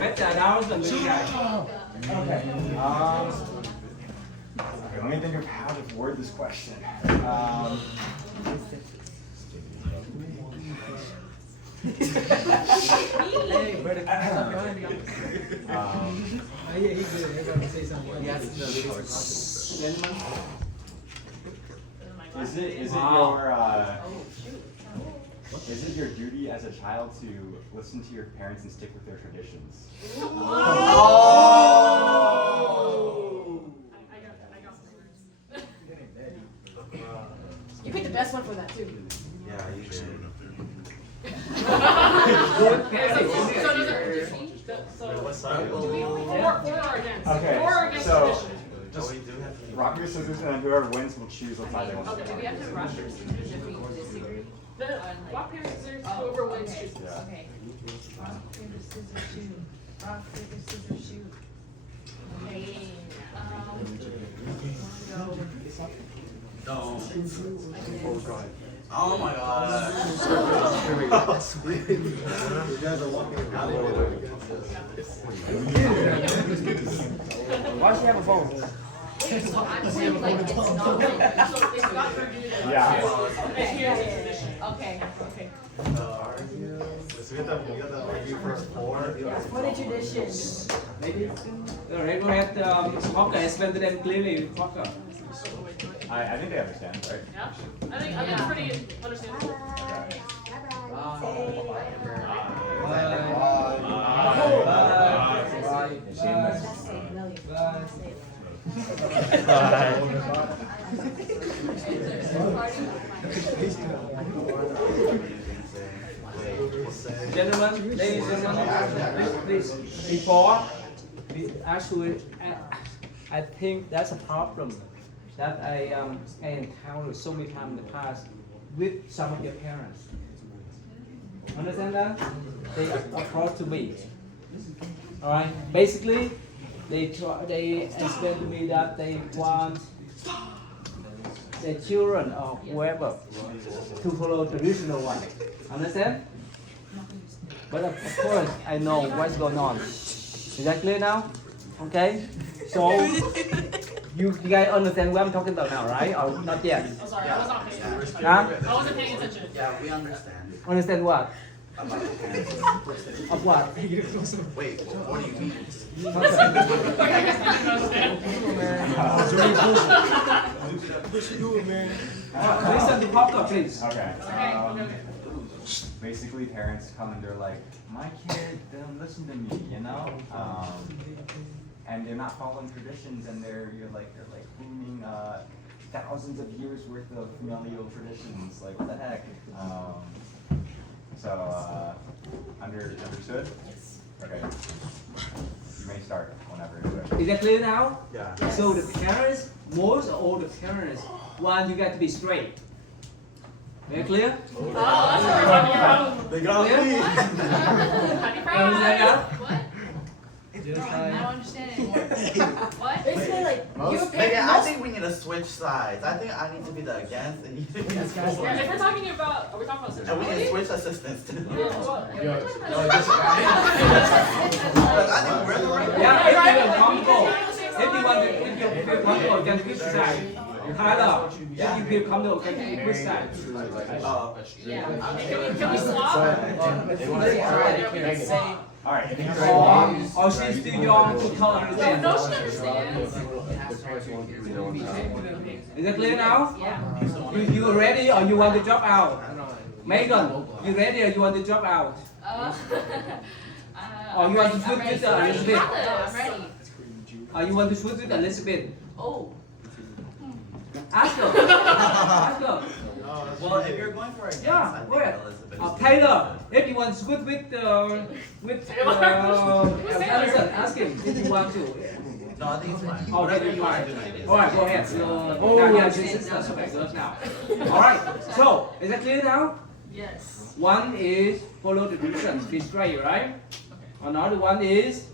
meta down the big guy. Okay. Okay, let me think of how to word this question. Is it your duty as a child to listen to your parents and stick with their traditions? You picked the best one for that too. Yeah, you should. Okay, For or against so tradition? just rock your scissors, and then whoever wins will choose what side they want to Okay, be we have to rock paper scissors if we disagree. The rock paper scissors, whoever wins chooses. Yeah. Okay. Rock, paper, scissors, shoot. Rock, paper, scissors, shoot. Okay. No. Oh my god. You guys are walking out Why does she have a phone? So I'm saying like it's not like, so it's not for you. Yeah. Okay, okay. So we got the argue first four. For the tradition. The red one had Hawker. Explain to them clearly, Hawker. I think they understand, right? Yeah. I think it's pretty understandable. Gentlemen, ladies and gentlemen, please, before we actually, I think that's a problem that I encountered so many times in the past with some of your parents. Understand that? They approach to me. All right. Basically, they explain to me that they want their children or whoever to follow traditional one. Understand? But of course, I know what's going on. Is that clear now? Okay. So you guys understand what I'm talking about now, right? Or not yet? Oh, sorry, I was not paying attention. Huh? I wasn't paying attention. Yeah, we understand. Understand what? About the parents. Of what? Wait, what do you mean? Listen to Papa, please. Okay. Basically, parents come and they're like, my kid doesn't listen to me, you know? And they're not following traditions, and they're like ruining thousands of years worth of familial traditions. Like, what the heck? Understood? Yes. Okay. You may start whenever you're ready. Is that clear now? Yeah. So the parents, most of all the parents, want you guys to be straight. Very clear? Oh, that's what we're talking about. They got Clear? me. Happy Understand that? What? I don't understand anymore. What? Basically, like, I think we need to switch sides. I think I need to be the against and you to be the for. Yeah, if we're talking about, are we talking about And we need to sexuality? switch assistants too. Yeah, I think we're the right Yeah, if you feel comfortable, if you feel comfortable, you can switch side. Tyler, if you feel comfortable, you can switch side. Can we swap? All right. Or she's still young to tell understand. No, she understands. Is that clear now? Yeah. You ready or you want to drop out? Megan, you ready or you want to drop out? Or you want to switch with Elizabeth? I'm ready. Or you want to switch with Elizabeth? Oh. Ask her. Ask her. Well, if you're going for a yes, Yeah, I think go ahead. Elizabeth. Taylor, if you want to switch with Allison, ask him if you want to. No, I think it's fine. Oh, that'd be fine. Alright, go ahead. Yeah, this is okay, good now. Alright, so is that clear now? Yes. One is follow the direction, be straight, right? Another one is.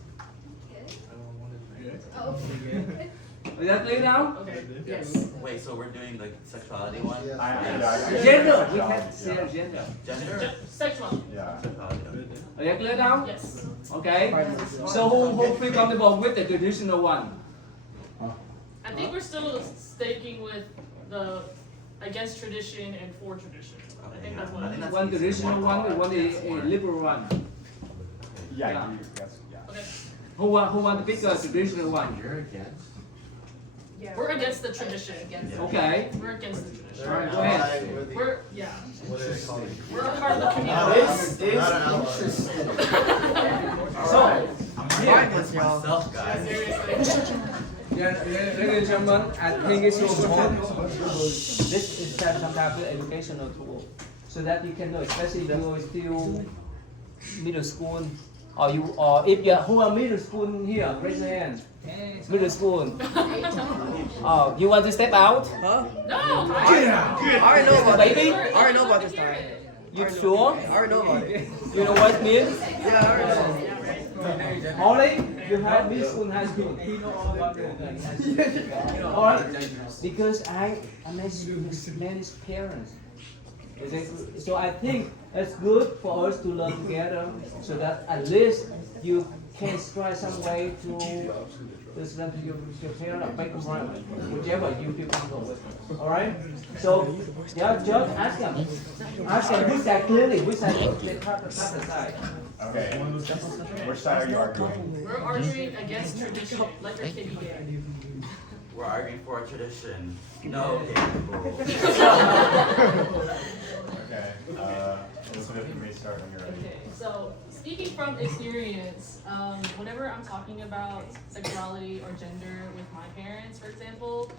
Is that clear now? Okay. Yes. Wait, so we're doing the sexuality one? Gender, we can say gender. Gender? Sexual. Yeah. Sexuality. Are you clear now? Yes. Okay. So who feel comfortable with the traditional one? I think we're still sticking with the against tradition and for tradition. I think that's what it is. One traditional one and one is a liberal one. Yeah. Yeah. Yeah. Okay. Who want to pick a traditional one? You're against. We're against the tradition. Okay. We're against the tradition. Alright, go ahead. We're yeah. What do they call it? We're a part of the community. So, I'm fine with myself, guys. yeah, ladies and gentlemen, I think it's so important. This is some type of educational tool, so that you can know, especially if you are still middle school, or if you who are middle school here, raise your hand. Middle school. Oh, you want to step out? Huh? No. I already know about Baby? this. I already know about this time. You sure? I already know about it. You know what it means? Yeah, I already know. Holly, you have middle school and high school. You know all about it. Alright, because I manage parents. So I think it's good for us to learn together, so that at least you can try some way to listen to your parents, make them right, whichever you feel comfortable with. Alright? So just ask them. Ask them which side clearly, which side they cut the side. Okay. Which side are you arguing? We're arguing against tradition. Let your kid be gay. We're arguing for a tradition. No gay people. Okay. Elizabeth, you may start when you're ready. Okay, so speaking from experience, whenever I'm talking about sexuality or gender with my parents, for example,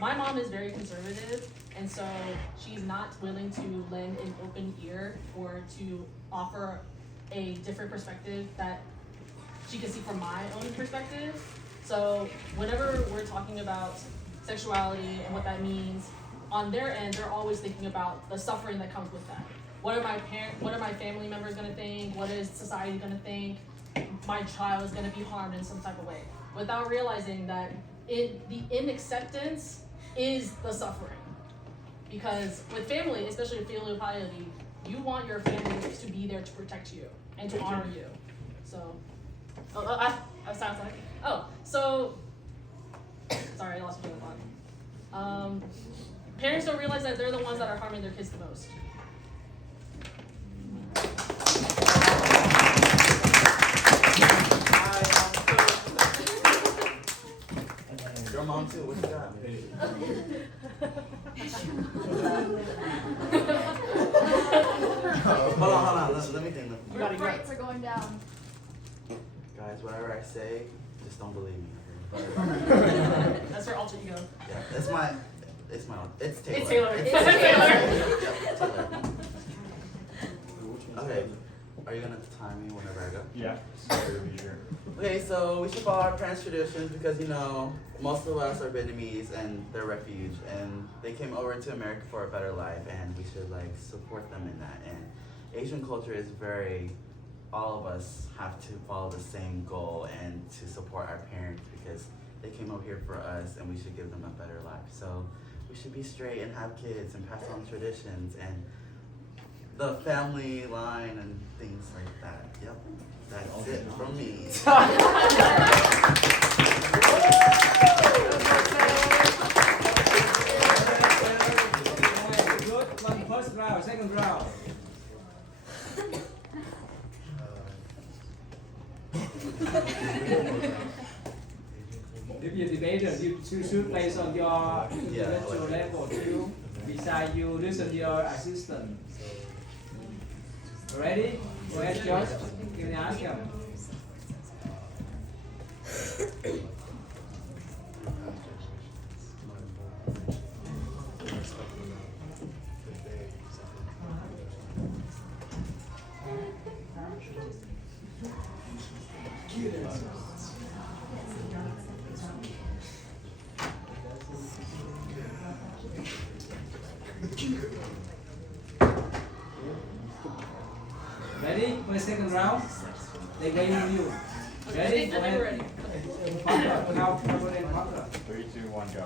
my mom is very conservative, and so she's not willing to lend an open ear or to offer a different perspective that she can see from my own perspective. So whenever we're talking about sexuality and what that means, on their end, they're always thinking about the suffering that comes with that. What are my family members gonna think? What is society gonna think? My child is gonna be harmed in some type of way, without realizing that the inacceptance is the suffering. Because with family, especially with filial piety, you want your family to be there to protect you and to honor you. So, sounds like. Sorry, I lost my train of thought. Parents don't realize that they're the ones that are harming their kids the most. Your mom too, what you got? Hold on, let me think. Birth rates are going down. Guys, whatever I say, just don't believe me. That's her alter ego. Yeah, it's Taylor. It's Taylor. Yep, Taylor. Okay, are you gonna time me whenever I go? Yeah. Okay, so we should follow our parents' traditions because, you know, most of us are Vietnamese and they're refuge and they came over to America for a better life and we should like support them in that. And Asian culture is all of us have to follow the same goal and to support our parents because they came over here for us and we should give them a better life. So we should be straight and have kids and pass on traditions and the family line and things like that. Yep, that's it from me. Good. First round, second round. You should based on your intellectual level too. Beside you, listen to your assistant. Ready? Go ahead, Josh. You can ask him. Ready for the second round? They wait on you. Ready? I think we're ready. Now, 3, 2, 1, go.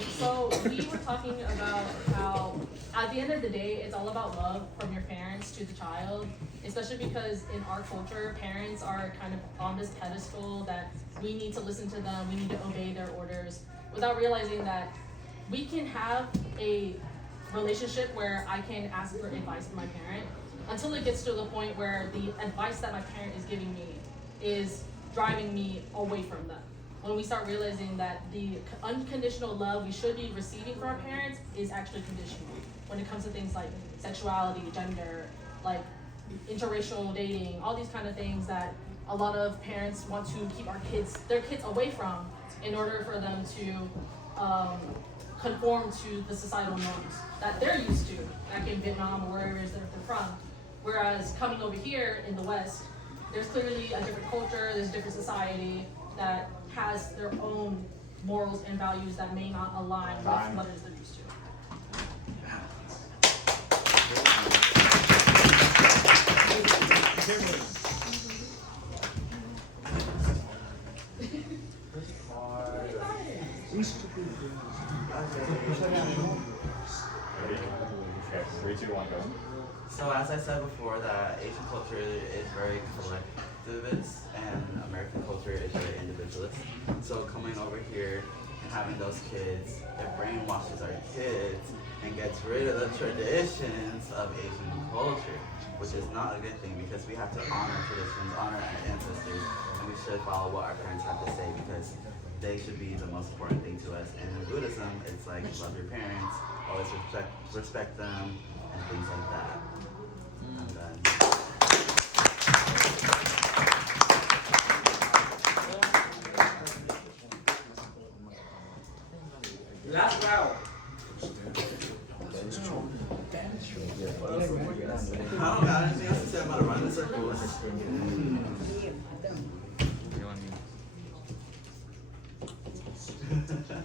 So we were talking about how at the end of the day, it's all about love from your parents to the child, especially because in our culture, parents are kind of on this pedestal that we need to listen to them, we need to obey their orders, without realizing that we can have a relationship where I can ask for advice from my parent until it gets to the point where the advice that my parent is giving me is driving me away from them. When we start realizing that the unconditional love we should be receiving from our parents is actually conditional. When it comes to things like sexuality, gender, like interracial dating, all these kind of things that a lot of parents want to keep their kids away from in order for them to conform to the societal norms that they're used to back in Vietnam or wherever it is that they're from. Whereas coming over here in the West, there's clearly a different culture, there's a different society that has their own morals and values that may not align with what it is they're used to. Okay, 3, 2, 1, go. So as I said before, that Asian culture is very collectivist and American culture is very individualist. So coming over here and having those kids, it brainwashes our kids and gets rid of the traditions of Asian culture, which is not a good thing because we have to honor traditions, honor our ancestors, and we should follow what our parents have to say because they should be the most important thing to us. And in Buddhism, it's like love your parents, always respect them, and things like that. And then last round. I don't got anything else to say. I'm about to run in circles.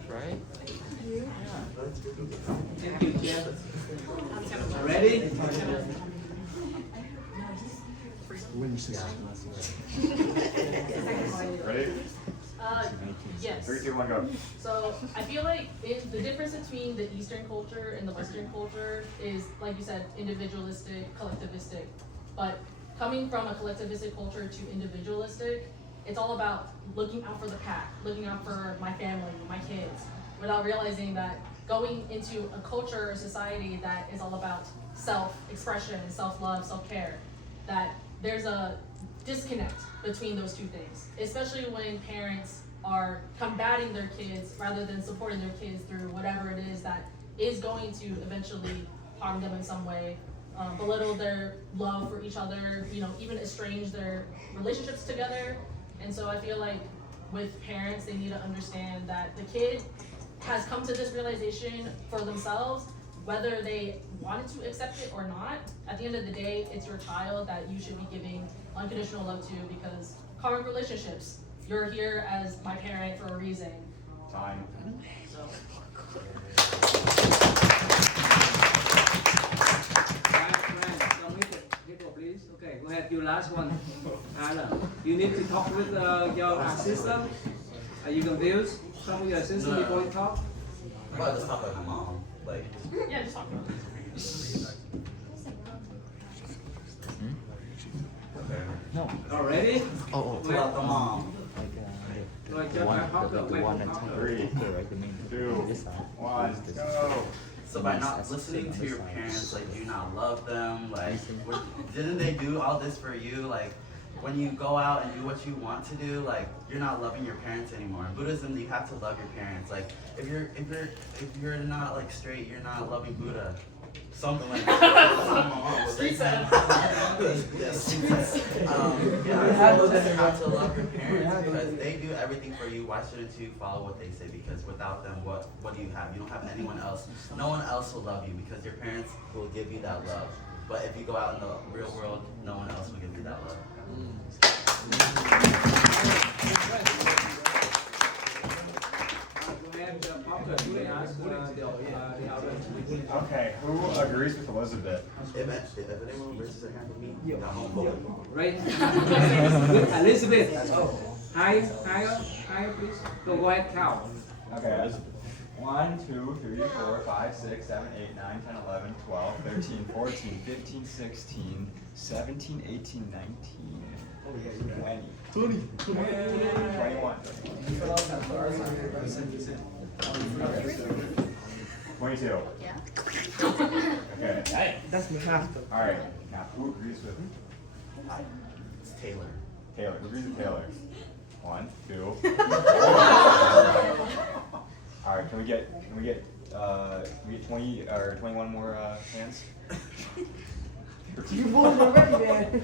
Right? Thank you, Jeff. Ready? Ready? Yes. 3, 2, 1, go. So I feel like the difference between the Eastern culture and the Western culture is, like you said, individualistic, collectivistic. But coming from a collectivistic culture to individualistic, it's all about looking out for the pack, looking out for my family, my kids, without realizing that going into a culture or society that is all about self-expression, self-love, self-care, that there's a disconnect between those two things, especially when parents are combating their kids rather than supporting their kids through whatever it is that is going to eventually harm them in some way, belittle their love for each other, even estrange their relationships together. And so I feel like with parents, they need to understand that the kid has come to this realization for themselves, whether they wanted to accept it or not. At the end of the day, it's your child that you should be giving unconditional love to, because current relationships, you're here as my parent for a reason. Time. So. Please. Okay, go ahead. Your last one, Anna. You need to talk with your assistant. Are you confused? Talk with your assistant before you talk. Well, just talk like my mom. Like. Yeah, just talk about it. No. Already? Oh. About the mom. Like, The one and 3, 2, 1, go. So by not listening to your parents, like, do you not love them? Like, didn't they do all this for you? Like, when you go out and do what you want to do, like you're not loving your parents anymore. In Buddhism, you have to love your parents. Like if you're not like straight, you're not loving Buddha. Something like that. You have to love your parents because they do everything for you. Why shouldn't you follow what they say? Because without them, what do you have? You don't have anyone else. No one else will love you because your parents will give you that love. But if you go out in the real world, no one else will give you that love. Okay, who agrees with Elizabeth? If anyone raises their hand with me, I'm homophobia. Right? Elizabeth. Higher, please. Go ahead, count. Okay, Elizabeth. 1, 2, 3, 4, 5, 6, 7, 8, 9, 10, 11, 12, 13, 14, 15, 16, 17, 18, 19, 20, 21. 22. Yeah. Okay. That's my half. All right. Now, who agrees with It's Taylor. Taylor? Who agrees with Taylor? 1, 2. All right. Can we get 20 or 21 more hands? You voted already, man.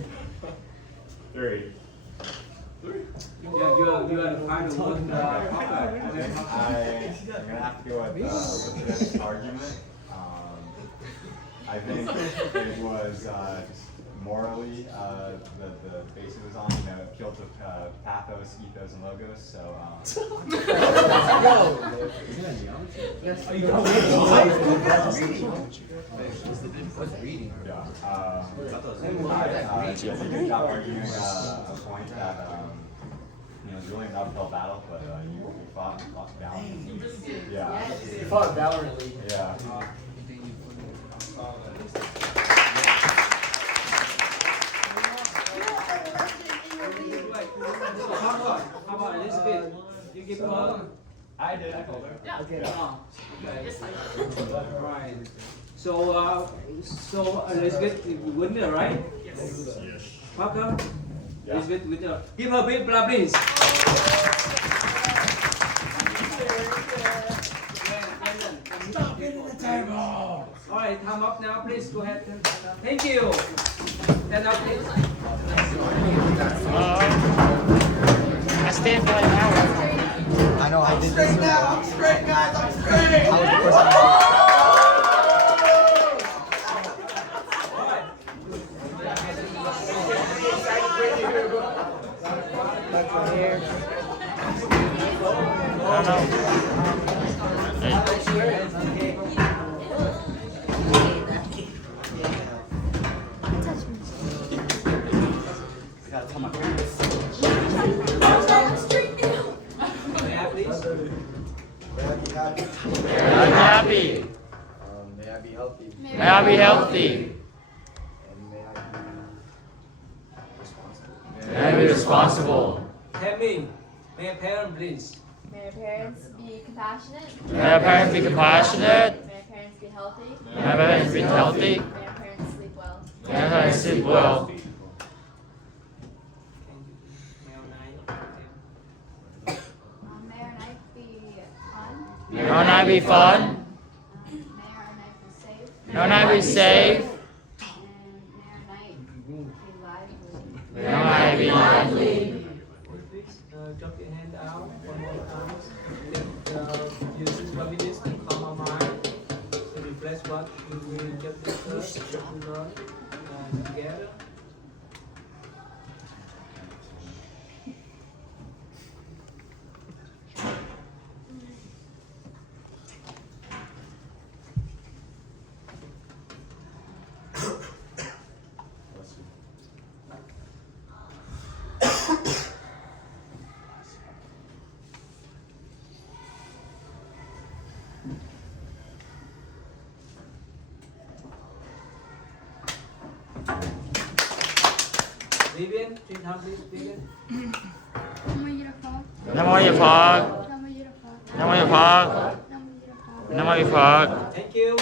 3. You are the final one. I'm gonna have to go with this argument. I think it was just morally the basis was on, appeal to pathos, ethos, and logos. So. Are you What's reading? Yeah. I think you're not arguing a point that it's really an uphill battle, but you fought valiantly. Yeah. You fought valiantly. Yeah. How about Elizabeth? You give her? I did. I told her. Yeah. Okay. Yes, I Right. So Elizabeth, you winner, right? Yes. Parker? Yeah. Elizabeth winner. Give her a big applause, please. Stop hitting the table! All right, time up now, please. Go ahead. Thank you. Stand up, please. I stand for an hour. I know, I did this. Straight now! I'm straight, guys! I'm straight! I was the first one. I don't know. I gotta tell my parents. I'm happy. May I be healthy. May I be healthy. And may I be responsible. May I be responsible. Tell me, may a parent, please. May our parents be compassionate. May our parents be compassionate. May our parents be healthy. May our parents be healthy. May our parents sleep well. May our parents sleep well. May our night be fun. May our night be fun. May our night be safe. May our night be safe. And may our night be lively. May our night be lively. Please drop your hand out one more time. Use this Buddhist to calm our mind. To refresh what we just discussed, what we learned together. Vivian, 3 times please, Vivian. Nam mô Phật. Nam mô Phật. Nam mô Phật. Thank you.